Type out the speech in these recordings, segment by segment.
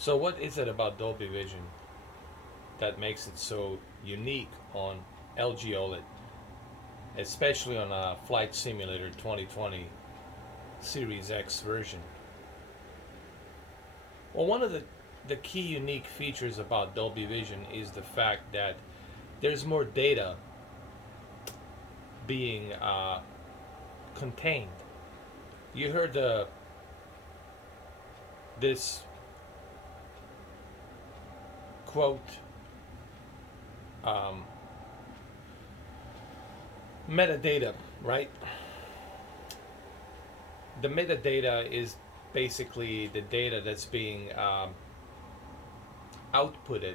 So what is it about Dolby Vision that makes it so unique on LG OLED, especially on a Flight Simulator 2020 Series X version? Well, one of the key unique features about Dolby Vision is the fact that there's more data being contained. You heard this quote, um, metadata, right? The metadata is basically the data that's being outputted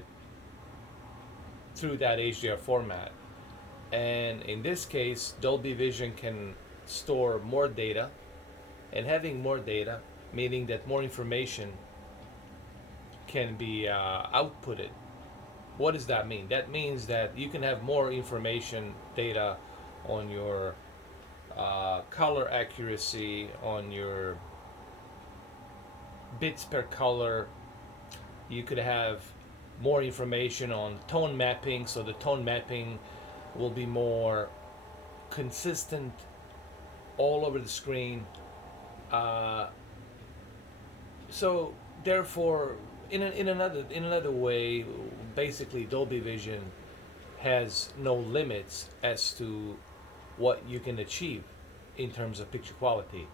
through that HDR format. And in this case, Dolby Vision can store more data, and having more data, meaning that more information can be outputted. What does that mean? That means that you can have more information data on your color accuracy, on your bits per color. You could have more information on tone mapping, so the tone mapping will be more consistent all over the screen. Uh, so therefore, in another way, basically Dolby Vision has no limits as to what you can achieve in terms of picture quality.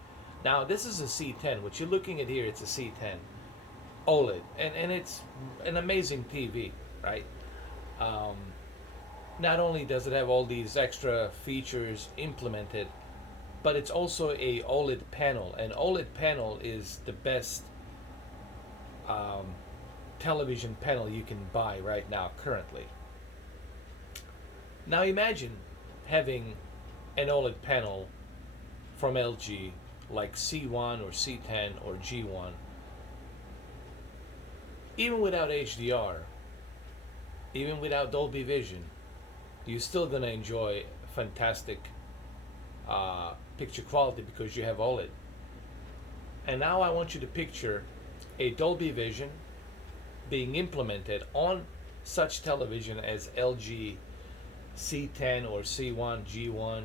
Now this is a C10. What you're looking at here, it's a C10 OLED, and it's an amazing TV, right? Um, Not only does it have all these extra features implemented, but it's also a OLED panel. An OLED panel is the best um, television panel you can buy right now currently. Now imagine having an OLED panel from LG like C1 or C10 or G1, even without HDR, even without Dolby Vision, you're still gonna enjoy fantastic picture quality because you have OLED. And now I want you to picture a Dolby Vision being implemented on such television as LG C10 or C1, G1,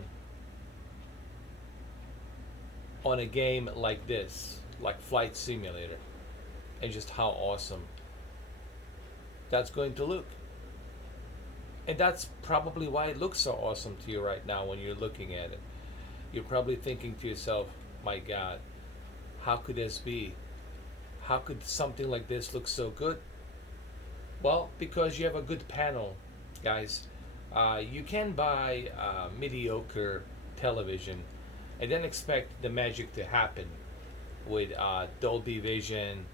on a game like this, like Flight Simulator, and just how awesome that's going to look. And that's probably why it looks so awesome to you right now when you're looking at it. You're probably thinking to yourself, my God, how could this be? How could something like this look so good? Well, because you have a good panel, guys. You can buy mediocre television and then expect the magic to happen with Dolby Vision,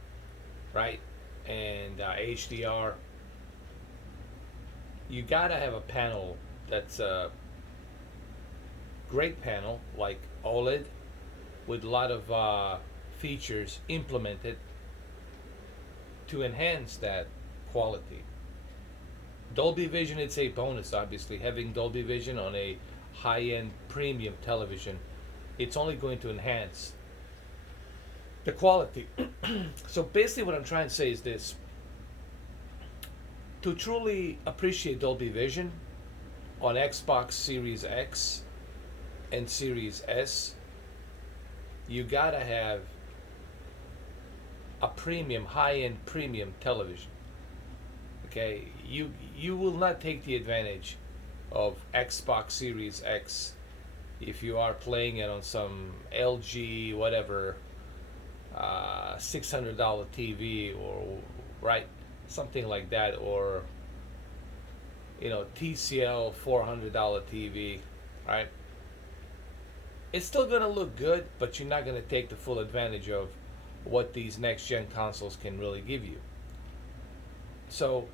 right? And HDR. You gotta have a panel that's a great panel, like OLED, with a lot of features implemented to enhance that quality. Dolby Vision, it's a bonus, obviously. Having Dolby Vision on a high end premium television, it's only going to enhance the quality. So basically, what I'm trying to say is this: to truly appreciate Dolby Vision on Xbox Series X and Series S, you gotta have a premium, high-end premium television. Okay, you will not take the advantage of Xbox Series X if you are playing it on some LG whatever $600 TV, or right, something like that, or TCL $400 TV, right? It's still gonna look good, but you're not gonna take the full advantage of what these next gen consoles can really give you. So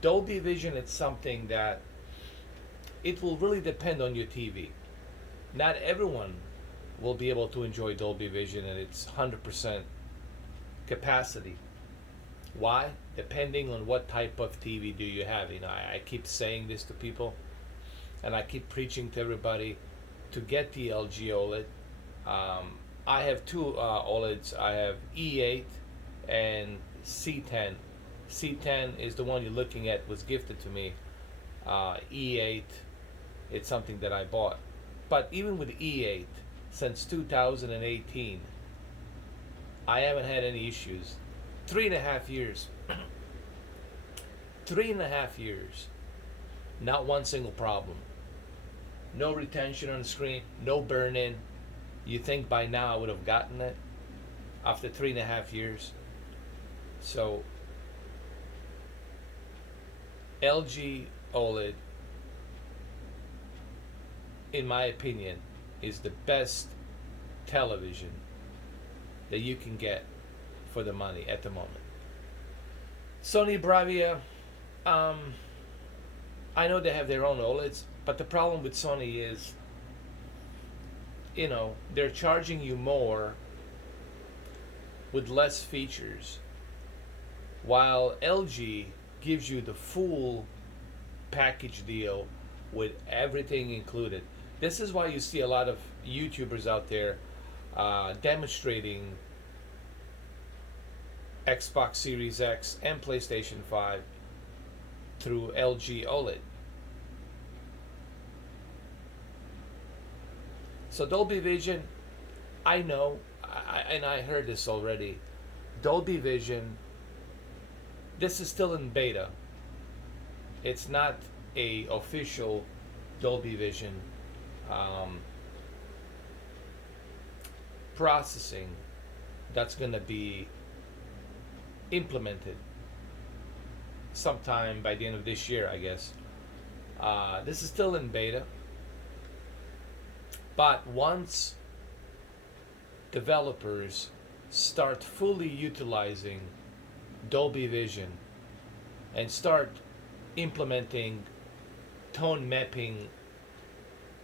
Dolby Vision, it's something that it will really depend on your TV. Not everyone will be able to enjoy Dolby Vision at its 100% capacity. Why? Depending on what type of TV do you have. I keep saying this to people, and I keep preaching to everybody to get the LG OLED. I have two OLEDs. I have E8 and C10. C10 is the one you're looking at, was gifted to me. E8, it's something that I bought. But even with E8, since 2018, I haven't had any issues. 3.5 years. 3.5 years. Not one single problem. No retention on the screen, no burn-in. You think by now I would have gotten it after 3.5 years? So LG OLED, in my opinion, is the best television that you can get for the money at the moment. Sony Bravia, I know they have their own OLEDs, but the problem with Sony is, they're charging you more with less features, while LG gives you the full package deal with everything included. This is why you see a lot of YouTubers out there demonstrating Xbox Series X and PlayStation 5 through LG OLED. So Dolby Vision, I know, and I heard this already, Dolby Vision, this is still in beta. It's not a official Dolby Vision processing that's going to be implemented sometime by the end of this year, I guess. This is still in beta. But once developers start fully utilizing Dolby Vision and start implementing tone mapping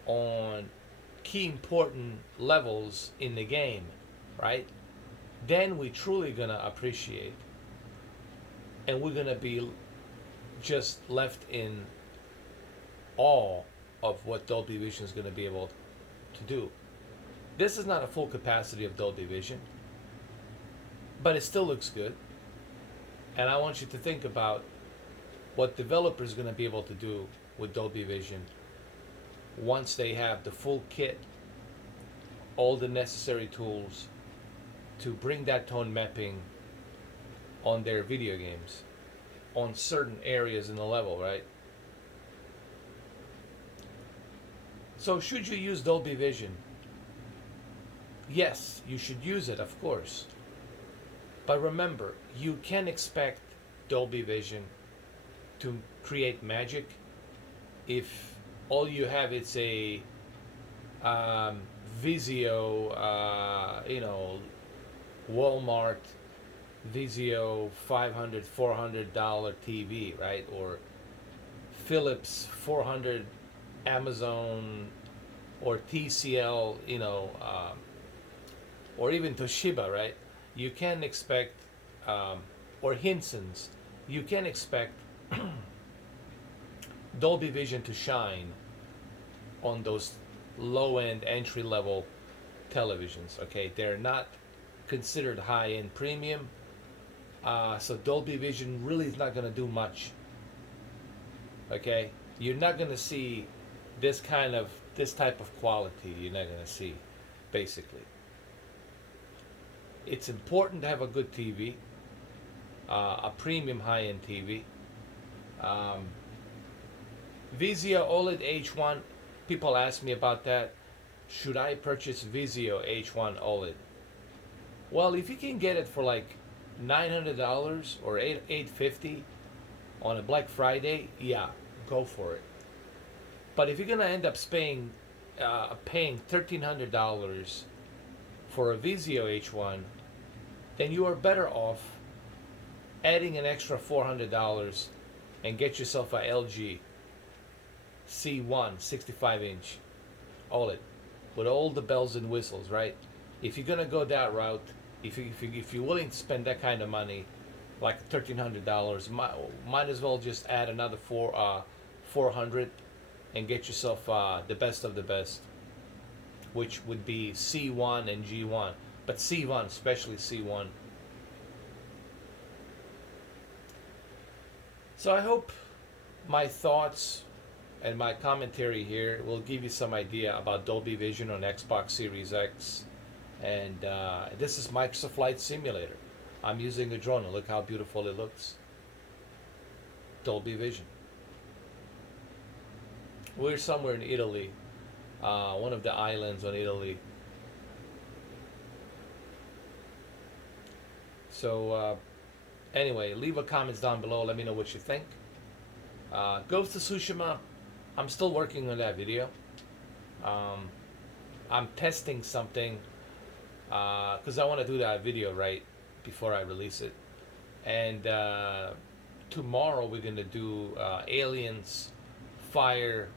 on key important levels in the game, right? Then we're truly gonna appreciate, and we're gonna be just left in awe of what Dolby Vision is gonna be able to do. This is not a full capacity of Dolby Vision, but it still looks good. And I want you to think about what developers are going to be able to do with Dolby Vision once they have the full kit, all the necessary tools to bring that tone mapping on their video games, on certain areas in the level, right? So should you use Dolby Vision? Yes, you should use it, of course. But remember, you can expect Dolby Vision to create magic if all you have is a Vizio, Walmart Vizio $500, $400 TV, right? Or Philips 400, Amazon, or TCL, or even Toshiba, right? You can expect, or Hinson's, you can expect Dolby Vision to shine on those low-end entry-level televisions. Okay, they're not considered high-end premium, so Dolby Vision really is not going to do much. Okay, you're not going to see this type of quality. You're not going to see, basically. It's important to have a good TV, a premium high-end TV. Vizio OLED H1, people ask me about that. Should I purchase Vizio H1 OLED? Well, if you can get it for like $900 or $850 on a Black Friday, yeah, go for it. But if you're gonna end up paying $1,300 for a Vizio H1, then you are better off adding an extra $400 and get yourself a LG C1 65-inch OLED with all the bells and whistles, right? If you're gonna go that route, if you're willing to spend that kind of money, like $1,300, might as well just add another 400 and get yourself the best of the best, which would be C1 and G1, but C1, especially C1. So I hope my thoughts and my commentary here will give you some idea about Dolby Vision on Xbox Series X. And this is Microsoft Flight Simulator. I'm using a drone, and look how beautiful it looks. Dolby Vision. We're somewhere in Italy, one of the islands on Italy. So anyway, leave a comments down below. Let me know what you think. Ghost of Tsushima, I'm still working on that video. I'm testing something because I want to do that video right before I release it. And tomorrow we're going to do Aliens Fire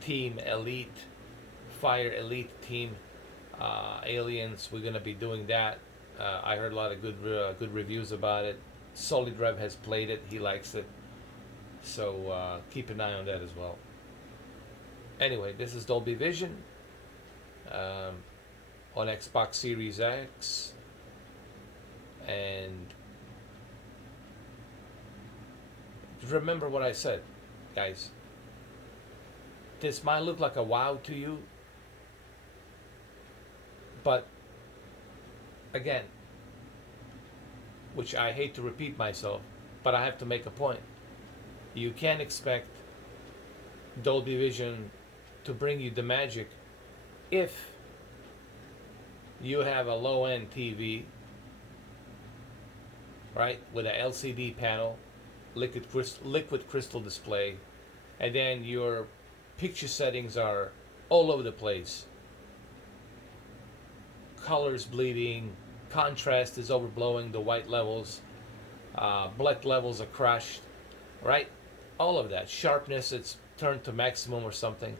Team Elite. Fire Elite Team Aliens. We're going to be doing that. I heard a lot of good reviews about it. Solid Rev has played it. He likes it. So keep an eye on that as well. Anyway, this is Dolby Vision on Xbox Series X. And remember what I said, guys. This might look like a wow to you, but again, which I hate to repeat myself, but I have to make a point. You can't expect Dolby Vision to bring you the magic if you have a low-end TV, right, with a LCD panel, liquid crystal display, and then your picture settings are all over the place. Colors bleeding, contrast is overblowing the white levels, black levels are crushed, right? All of that. Sharpness, it's turned to maximum or something.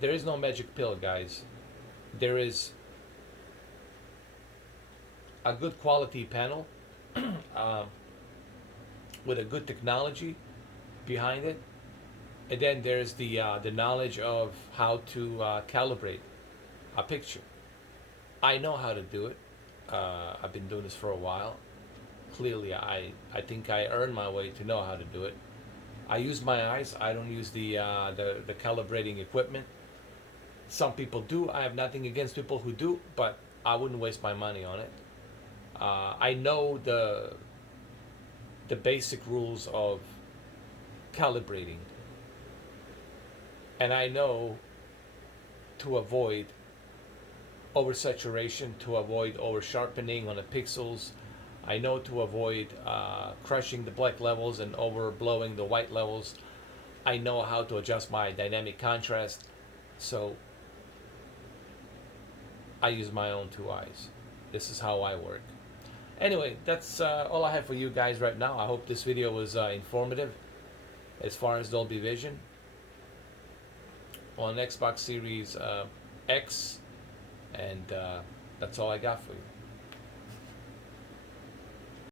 There is no magic pill, guys. There is a good quality panel with a good technology behind it, and then there's the knowledge of how to calibrate a picture. I know how to do it. I've been doing this for a while. Clearly, I think I earned my way to know how to do it. I use my eyes. I don't use the calibrating equipment. Some people do. I have nothing against people who do, but I wouldn't waste my money on it. I know the basic rules of calibrating, and I know to avoid oversaturation, to avoid over sharpening on the pixels. I know to avoid crushing the black levels and overblowing the white levels. I know how to adjust my dynamic contrast. So I use my own two eyes. This is how I work. Anyway, that's all I have for you guys right now. I hope this video was informative as far as Dolby Vision on Xbox Series X. And that's all I got for you.